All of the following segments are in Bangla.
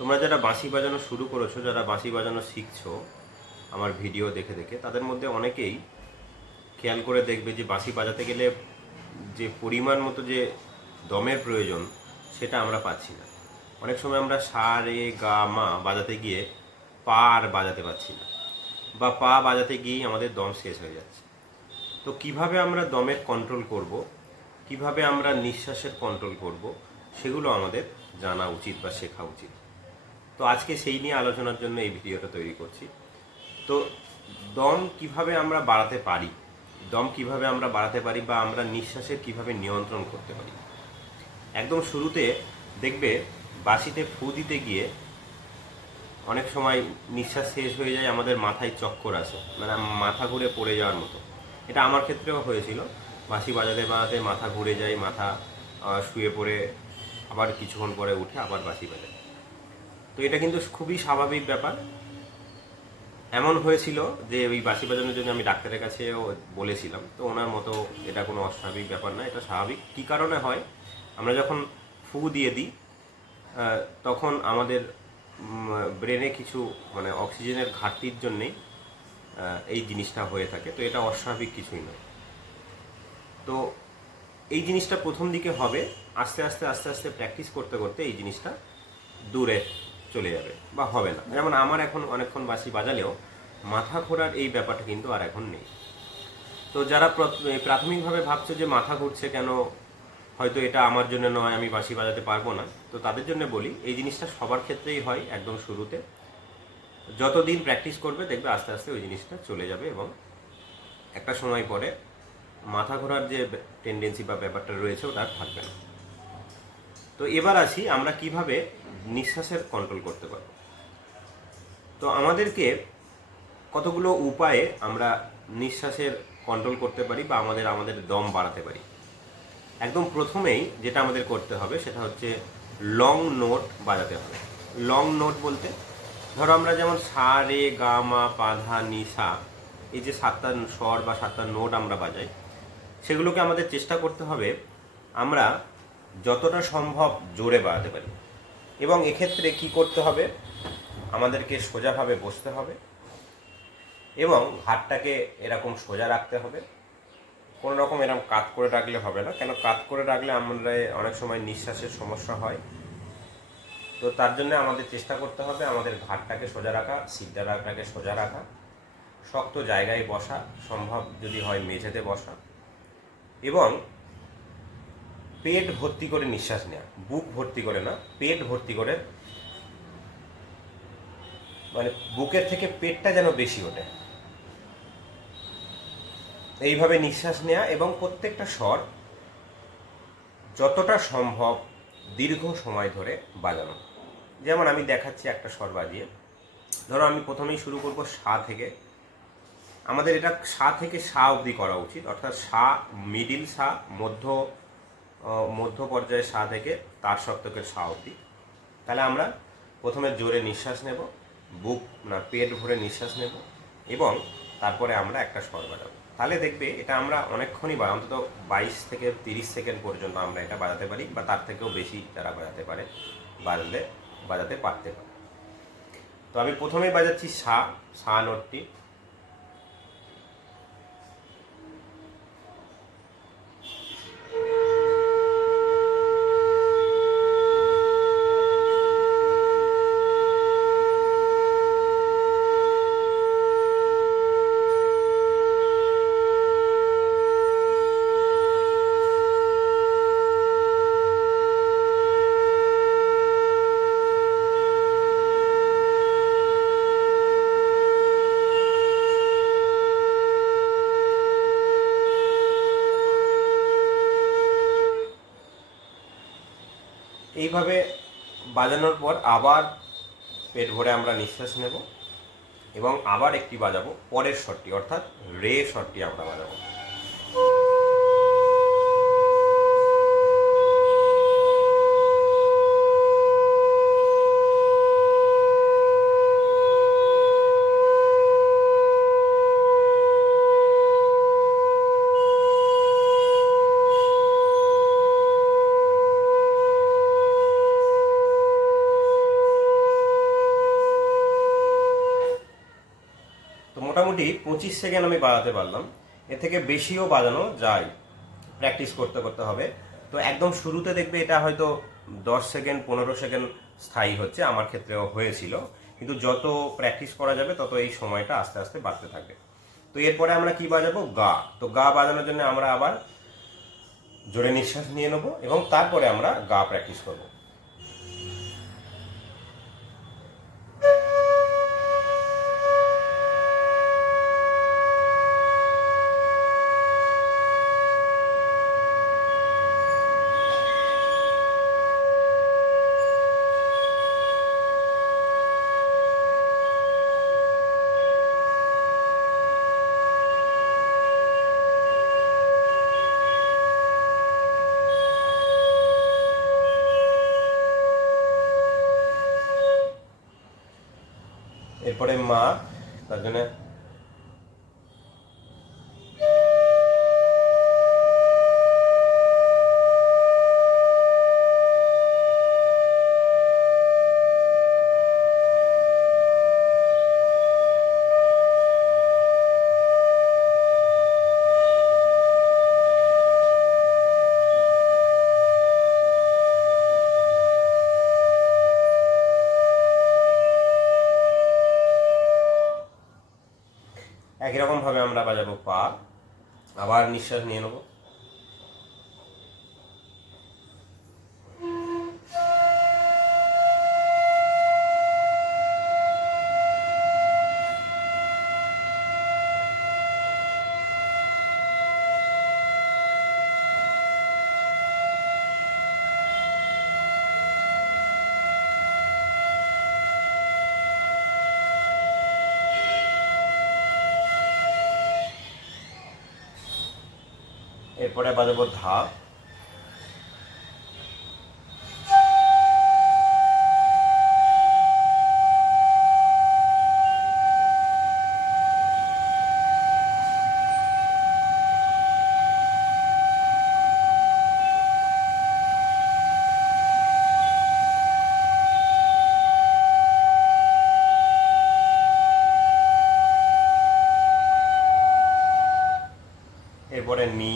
তোমরা যারা বাঁশি বাজানো শুরু করেছো, যারা বাঁশি বাজানো শিখছো আমার ভিডিও দেখে দেখে, তাদের মধ্যে অনেকেই খেয়াল করে দেখবে যে বাঁশি বাজাতে গেলে যে পরিমাণ মতো যে দমের প্রয়োজন সেটা আমরা পাচ্ছি না। অনেক সময় আমরা সা রে গা মা বাজাতে গিয়ে পা আর বাজাতে পারছি না, বা পা বাজাতে গিয়েই আমাদের দম শেষ হয়ে যাচ্ছে। তো কিভাবে আমরা দমের কন্ট্রোল করব, কিভাবে আমরা নিঃশ্বাসের কন্ট্রোল করব, সেগুলো আমাদের জানা উচিত বা শেখা উচিত। তো আজকে সেই নিয়ে আলোচনার জন্য এই ভিডিওটা তৈরি করছি। তো দম কিভাবে আমরা বাড়াতে পারি, দম কিভাবে আমরা বাড়াতে পারি বা আমরা নিঃশ্বাসের কিভাবে নিয়ন্ত্রণ করতে পারি। একদম শুরুতে দেখবে বাঁশিতে ফু দিতে গিয়ে অনেক সময় নিঃশ্বাস শেষ হয়ে যায়, আমাদের মাথায় চক্কর আসে, মানে মাথা ঘুরে পড়ে যাওয়ার মতো। এটা আমার ক্ষেত্রেও হয়েছিল। বাঁশি বাজাতে বাজাতে মাথা ঘুরে যায়, মাথা শুয়ে পড়ে আবার কিছুক্ষণ পরে উঠে আবার বাঁশি বাজায়। তো এটা কিন্তু খুবই স্বাভাবিক ব্যাপার। এমন হয়েছিল যে ওই বাঁশি বাজানোর জন্য আমি ডাক্তারের কাছেও বলেছিলাম, তো ওনার মতো এটা কোনো অস্বাভাবিক ব্যাপার না, এটা স্বাভাবিক। কী কারণে হয়, আমরা যখন ফু দিয়ে দিই তখন আমাদের ব্রেনে কিছু মানে অক্সিজেনের ঘাটতির জন্যেই এই জিনিসটা হয়ে থাকে। তো এটা অস্বাভাবিক কিছুই নয়। তো এই জিনিসটা প্রথম দিকে হবে, আস্তে আস্তে আস্তে আস্তে প্র্যাকটিস করতে করতে এই জিনিসটা দূরে চলে যাবে বা হবে না। যেমন আমার এখন অনেকক্ষণ বাঁশি বাজালেও মাথা ঘোরার এই ব্যাপারটা কিন্তু আর এখন নেই। তো যারা প্রাথমিকভাবে ভাবছে যে মাথা ঘুরছে কেন, হয়তো এটা আমার জন্য নয়, আমি বাঁশি বাজাতে পারবো না, তো তাদের জন্য বলি এই জিনিসটা সবার ক্ষেত্রেই হয়। একদম শুরুতে যতদিন প্র্যাকটিস করবে দেখবে আস্তে আস্তে ওই জিনিসটা চলে যাবে এবং একটা সময় পরে মাথা ঘোরার যে টেন্ডেন্সি বা ব্যাপারটা রয়েছে ওটা আর থাকবে না। তো এবার আসি আমরা কিভাবে নিঃশ্বাসের কন্ট্রোল করতে পারবো। তো আমাদেরকে কতগুলো উপায়ে আমরা নিঃশ্বাসের কন্ট্রোল করতে পারি বা আমাদের দম বাড়াতে পারি। একদম প্রথমেই যেটা আমাদের করতে হবে সেটা হচ্ছে লং নোট বাজাতে হবে। লং নোট বলতে ধরো আমরা যেমন সা রে গা মা পা ধা নি সা, এই যে 7টা স্বর বা 7টা নোট আমরা বাজাই, সেগুলোকে আমাদের চেষ্টা করতে হবে আমরা যতটা সম্ভব জোরে বাজাতে পারি। এবং এক্ষেত্রে কি করতে হবে, আমাদেরকে সোজাভাবে বসতে হবে এবং ঘাটটাকে এরকম সোজা রাখতে হবে। কোনো রকম এরকম কাত করে রাখলে হবে না, কেন কাত করে রাখলে আমরা অনেক সময় নিঃশ্বাসের সমস্যা হয়। তো তার জন্য আমাদের চেষ্টা করতে হবে আমাদের ঘাটটাকে সোজা রাখা, সিদ্ধাটাকে সোজা রাখা, শক্ত জায়গায় বসা, সম্ভব যদি হয় মেঝেতে বসা, এবং পেট ভর্তি করে নিঃশ্বাস নেওয়া। বুক ভর্তি করে না, পেট ভর্তি করে, মানে বুকের থেকে পেটটা যেন বেশি ওঠে, এইভাবে নিঃশ্বাস নেওয়া এবং প্রত্যেকটা স্বর যতটা সম্ভব দীর্ঘ সময় ধরে বাজানো। যেমন আমি দেখাচ্ছি একটা স্বর বাজিয়ে। ধরো আমি প্রথমেই শুরু করব সা থেকে। আমাদের এটা সা থেকে সা অবধি করা উচিত, অর্থাৎ সা মিডিল সা, মধ্য পর্যায়ে সা থেকে তার সপ্তকের সা অবধি। তাহলে আমরা প্রথমে জোরে নিঃশ্বাস নেব, বুক না পেট ভরে নিঃশ্বাস নেব এবং তারপরে আমরা একটা স্বর বাজাবো। তাহলে দেখবে এটা আমরা অনেকক্ষণই অন্তত 22 থেকে 30 সেকেন্ড পর্যন্ত আমরা এটা বাজাতে পারি, বা তার থেকেও বেশি যারা বাজাতে পারে বাজাতে পারতে পারে। তো আমি প্রথমেই বাজাচ্ছি সা, সা নোটটি। এইভাবে বাজানোর পর আবার পেট ভরে আমরা নিঃশ্বাস নেব এবং আবার একটি বাজাবো পরের স্বরটি, অর্থাৎ রে স্বরটি আমরা বাজাবো। মোটামুটি 25 সেকেন্ড আমি বাজাতে পারলাম। এর থেকে বেশিও বাজানো যায়, প্র্যাকটিস করতে করতে হবে। তো একদম শুরুতে দেখবে এটা হয়তো 10 সেকেন্ড 15 সেকেন্ড স্থায়ী হচ্ছে, আমার ক্ষেত্রেও হয়েছিল। কিন্তু যত প্র্যাকটিস করা যাবে তত এই সময়টা আস্তে আস্তে বাড়তে থাকবে। তো এরপরে আমরা কি বাজাবো? গা। তো গা বাজানোর জন্য আমরা আবার জোরে নিঃশ্বাস নিয়ে নেব এবং তারপরে আমরা গা প্র্যাকটিস করব। এরপরে মা, তার জন্য একই রকম ভাবে আমরা বাজাবো পা। আবার নিঃশ্বাস নিয়ে নেব। এরপরে বাজাবো ধা। এরপরে নি।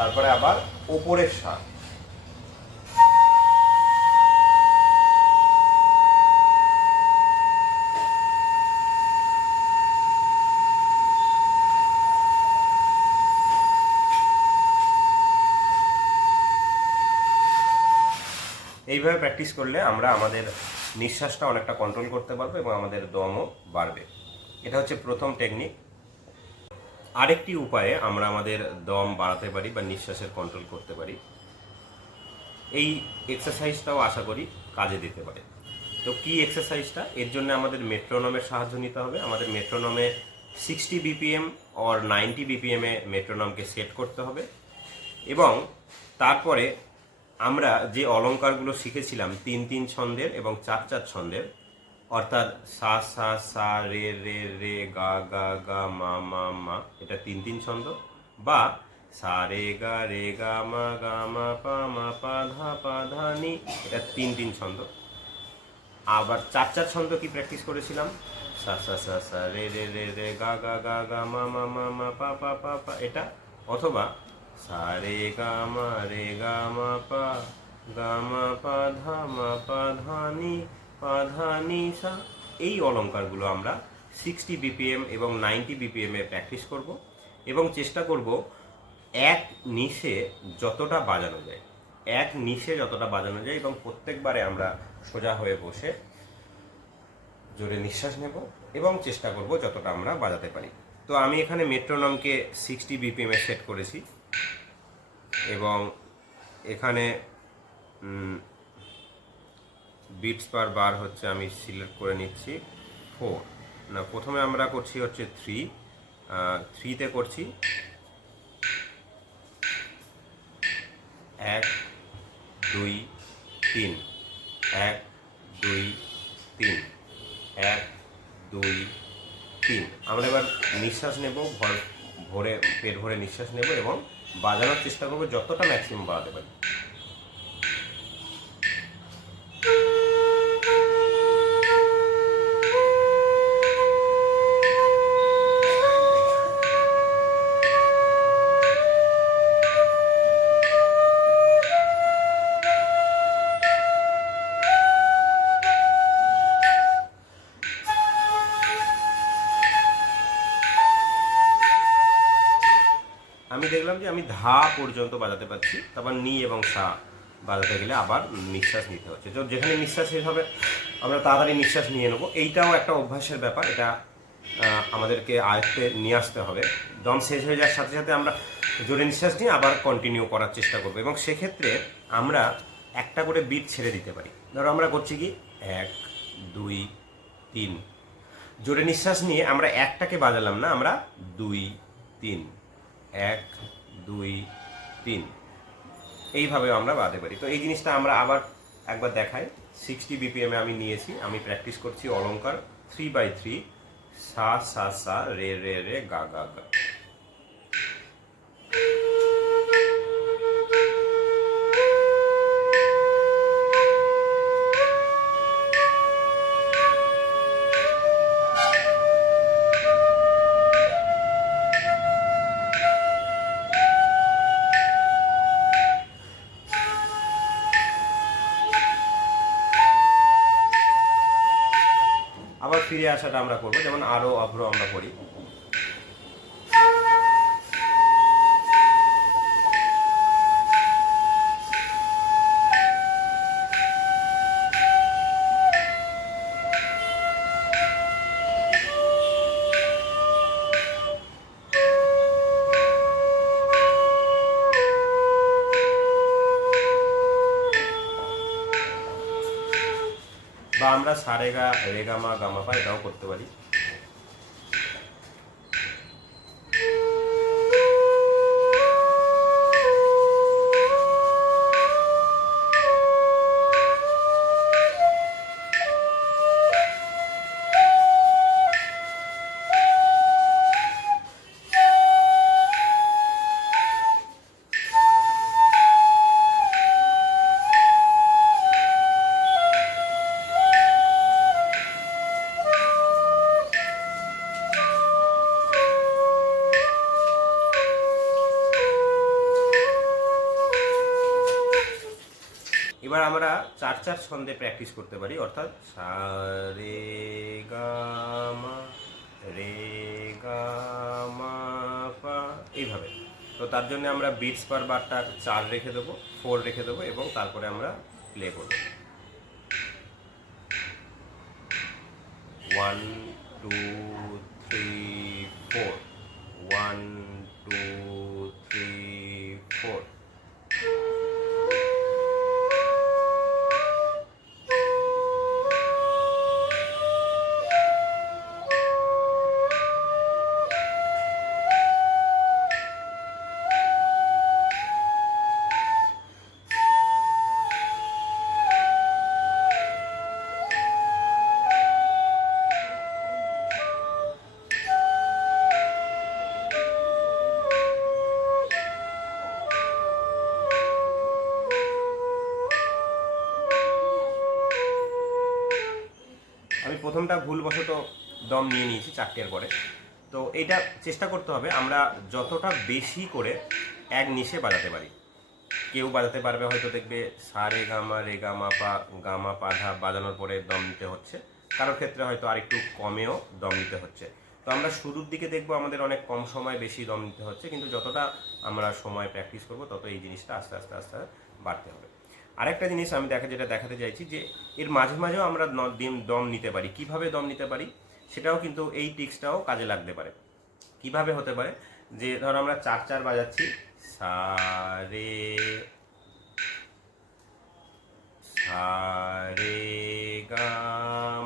তারপরে আবার ওপরের শ্বাস। এইভাবে প্র্যাকটিস করলে আমরা আমাদের নিঃশ্বাসটা অনেকটা কন্ট্রোল করতে পারবো এবং আমাদের দমও বাড়বে। এটা হচ্ছে প্রথম টেকনিক। আরেকটি উপায়ে আমরা আমাদের দম বাড়াতে পারি বা নিঃশ্বাসের কন্ট্রোল করতে পারি। এই এক্সারসাইজটাও আশা করি কাজে দিতে পারে। তো কি এক্সারসাইজটা? এর জন্য আমাদের মেট্রোনমের সাহায্য নিতে হবে। আমাদের মেট্রোনমে 60 BPM অর 90 BPM এ মেট্রোনমকে সেট করতে হবে এবং তারপরে আমরা যে অলঙ্কারগুলো শিখেছিলাম 3-3 ছন্দের এবং 4-4 ছন্দের, অর্থাৎ সা সা সা রে রে রে গা গা গা মা মা মা, এটা 3-3 ছন্দ, বা সা রে গা মা পা ধা নি, এটা 3-3 ছন্দ। আবার 4-4 ছন্দ কি প্র্যাকটিস করেছিলাম? সা সা সা সা রে রে রে রে গা গা মা মা পা পা, এটা, অথবা সা রে গা মা পা ধা নি সা। এই অলঙ্কারগুলো আমরা 60 BPM এবং 90 BPM এ প্র্যাকটিস করব এবং চেষ্টা করব এক নিশে যতটা বাজানো যায়, এবং প্রত্যেকবারে আমরা সোজা হয়ে বসে জোরে নিঃশ্বাস নেব এবং চেষ্টা করব যতটা আমরা বাজাতে পারি। তো আমি এখানে মেট্রোনমকে 60 BPM এ সেট করেছি এবং এখানে বিটস পার বার হচ্ছে, আমি সিলেক্ট করে নিচ্ছি 4 না, প্রথমে আমরা করছি হচ্ছে 3তে করছি 1 2 3 1 2 3 1 2 3। আমরা এবার নিঃশ্বাস নেব, ভরে পেট ভরে নিঃশ্বাস নেব এবং বাজানোর চেষ্টা করবো যতটা ম্যাক্সিমাম বাজাতে পারি। আমি দেখলাম যে আমি ধা পর্যন্ত বাজাতে পারছি, তারপর নি এবং সা বাজাতে গেলে আবার নিঃশ্বাস নিতে হচ্ছে। তো যেখানে নিঃশ্বাস শেষ হবে আমরা তাড়াতাড়ি নিঃশ্বাস নিয়ে নেবো। এইটাও একটা অভ্যাসের ব্যাপার, এটা আমাদেরকে আয়ত্তে নিয়ে আসতে হবে। দম শেষ হয়ে যাওয়ার সাথে সাথে আমরা জোরে নিঃশ্বাস নিয়ে আবার কন্টিনিউ করার চেষ্টা করবো এবং সেক্ষেত্রে আমরা একটা করে বিট ছেড়ে দিতে পারি। ধরো আমরা করছি কি 1 2 3, জোরে নিঃশ্বাস নিয়ে আমরা একটাকে বাজালাম না, আমরা 2 3 1 2 3 এইভাবে আমরা বাজাতে পারি। তো এই জিনিসটা আমরা আবার একবার দেখাই। 60 BPM আমি নিয়েছি, আমি প্র্যাকটিস করছি অলঙ্কার 3/3, সা সা সা রে রে রে গা গা গা। আবার ফিরে আসাটা আমরা করবো, যেমন আরো অভ্র আমরা করি। বা আমরা সারেগা রেগামা গামাপা এটাও করতে পারি। এবার আমরা 4/4 ছন্দে প্র্যাকটিস করতে পারি, অর্থাৎ সা রে গা মা রে গা মা পা এইভাবে। তো তার জন্য আমরা বিটস পার বারটা 4 রেখে দেবো, 4 রেখে দেবো এবং তারপরে আমরা প্লে করব। 1 2 3 4, 1 2 3 4। আমি প্রথমটা ভুলবশত দম নিয়ে নিয়েছি 4টের পরে। তো এইটা চেষ্টা করতে হবে আমরা যতটা বেশি করে এক নিশে বাজাতে পারি। কেউ বাজাতে পারবে হয়তো দেখবে সা রে গামা পা গামা পা ধা বাজানোর পরে দম নিতে হচ্ছে, কারোর ক্ষেত্রে হয়তো আরেকটু কমেও দম নিতে হচ্ছে। তো আমরা শুরুর দিকে দেখবো আমাদের অনেক কম সময় বেশি দম নিতে হচ্ছে, কিন্তু যতটা আমরা সময় প্র্যাকটিস করবো তত এই জিনিসটা আস্তে আস্তে আস্তে বাড়তে হবে। আরেকটা জিনিস আমি যেটা দেখাতে চাইছি যে এর মাঝে মাঝেও আমরা দম নিতে পারি। কিভাবে দম নিতে পারি সেটাও কিন্তু এই টিক্সটাও কাজে লাগতে পারে। কিভাবে হতে পারে, যে ধরো আমরা 4/4 বাজাচ্ছি, সা রে গা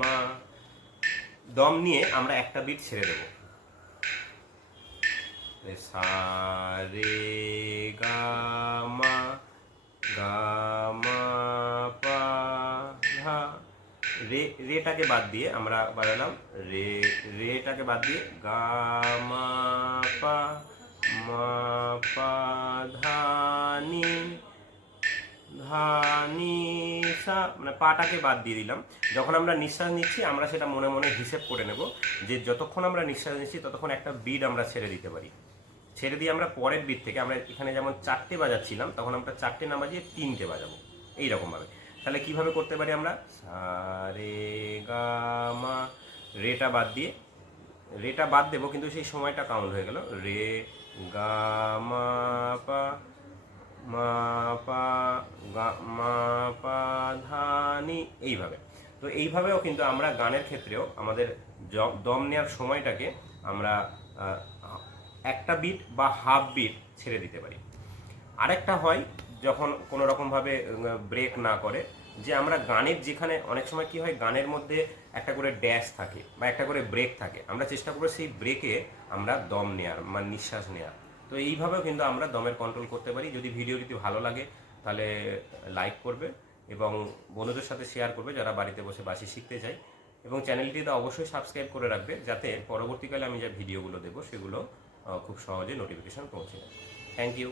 মা, দম নিয়ে আমরা একটা বিট ছেড়ে দেবো, সা রে গা মা পা ধা, রেটাকে বাদ দিয়ে আমরা বাজালাম রেটাকে বাদ দিয়ে গা মা পা মা পা ধা নি সা, মানে পাটাকে বাদ দিয়ে দিলাম। যখন আমরা নিঃশ্বাস নিচ্ছি আমরা সেটা মনে মনে হিসেব করে নেব যে যতক্ষণ আমরা নিঃশ্বাস নিচ্ছি ততক্ষণ একটা বিট আমরা ছেড়ে দিতে পারি। ছেড়ে দিয়ে আমরা পরের বিট থেকে, আমরা এখানে যেমন 4টে বাজাচ্ছিলাম তখন আমরা 4টে না বাজিয়ে 3টে বাজাবো এইরকমভাবে। তাহলে কিভাবে করতে পারি আমরা, সা রে গা মা, রেটা বাদ দেবো কিন্তু সেই সময়টা কাউন্ট হয়ে গেল, রে গা মা পা মা পা গা মা পা ধা নি, এইভাবে। তো এইভাবেও কিন্তু আমরা গানের ক্ষেত্রেও আমাদের দম নেওয়ার সময়টাকে আমরা একটা বিট বা হাফ বিট ছেড়ে দিতে পারি। আরেকটা হয় যখন কোনো রকমভাবে ব্রেক না করে, যে আমরা গানের যেখানে অনেক সময় কি হয়, গানের মধ্যে একটা করে ড্যাশ থাকে বা একটা করে ব্রেক থাকে, আমরা চেষ্টা করবো সেই ব্রেকে আমরা দম নেওয়ার মানে নিঃশ্বাস নেওয়ার। তো এইভাবেও কিন্তু আমরা দমের কন্ট্রোল করতে পারি। যদি ভিডিওটি ভালো লাগে তাহলে লাইক করবে এবং বন্ধুদের সাথে শেয়ার করবে যারা বাড়িতে বসে বাঁশি শিখতে চায়, এবং চ্যানেলটিতে অবশ্যই সাবস্ক্রাইব করে রাখবে যাতে পরবর্তীকালে আমি যে ভিডিওগুলো দেবো সেগুলো খুব সহজে নোটিফিকেশান পৌঁছে যায়। Thank you.